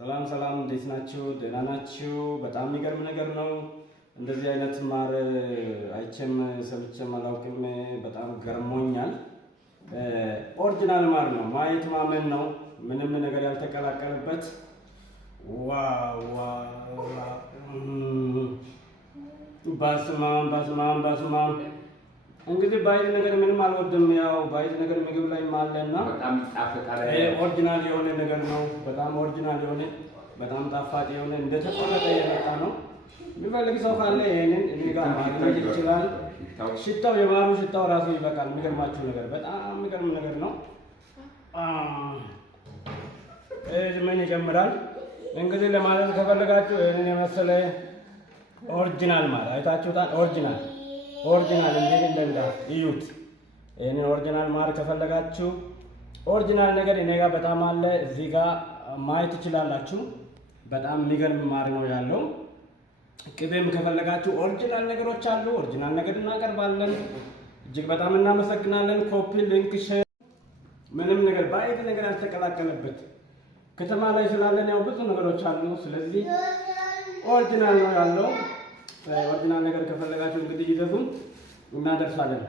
ሰላም ሰላም፣ እንዴት ናችሁ? ደህና ናችሁ? በጣም የሚገርም ነገር ነው። እንደዚህ አይነት ማር አይቼም ሰምቼም አላውቅም። በጣም ገርሞኛል። ኦሪጂናል ማር ነው። ማየት ማመን ነው። ምንም ነገር ያልተቀላቀለበት። ዋው ዋው! ባስማም እንግዲህ ባይድ ነገር ምንም አልወድም። ያው ባይድ ነገር ምግብ ላይ ማለና በጣም ጣፍጣለ ኦሪጂናል የሆነ ነገር ነው። በጣም ኦሪጂናል የሆነ በጣም ጣፋጭ የሆነ እንደተቆረጠ የመጣ ነው። የሚፈልግ ሰው ካለ ይሄንን እኔ ጋር ማግኘት ይችላል። ሽታው የማሩ ሽታው ራሱ ይበቃል። የሚገርማችሁ ነገር በጣም የሚገርም ነገር ነው። ምን ይጨምራል እንግዲህ ለማለት ከፈለጋችሁ ይሄንን የመሰለ ኦሪጂናል ማር አይታችሁታል። ኦሪጂናል እንዴት እንደሚጣፍጥ እዩት። ይሄንን ኦሪጂናል ማር ከፈለጋችሁ ኦሪጂናል ነገር እኔ ጋር በጣም አለ። እዚህ ጋር ማየት ትችላላችሁ። በጣም የሚገርም ማር ነው ያለው። ቅቤም ከፈለጋችሁ ኦሪጂናል ነገሮች አሉ። ኦሪጂናል ነገር እናቀርባለን። እጅግ በጣም እናመሰግናለን። ኮፒ ሊንክ፣ ሼር፣ ምንም ነገር ባይድ ነገር ያልተቀላቀለበት ከተማ ላይ ስላለን ያው ብዙ ነገሮች አሉ። ስለዚህ ኦሪጂናል ነው ያለው። ኦሪጂናል ነገር ከፈለጋችሁ እንግዲህ ይዘዙን እናደርሳለን።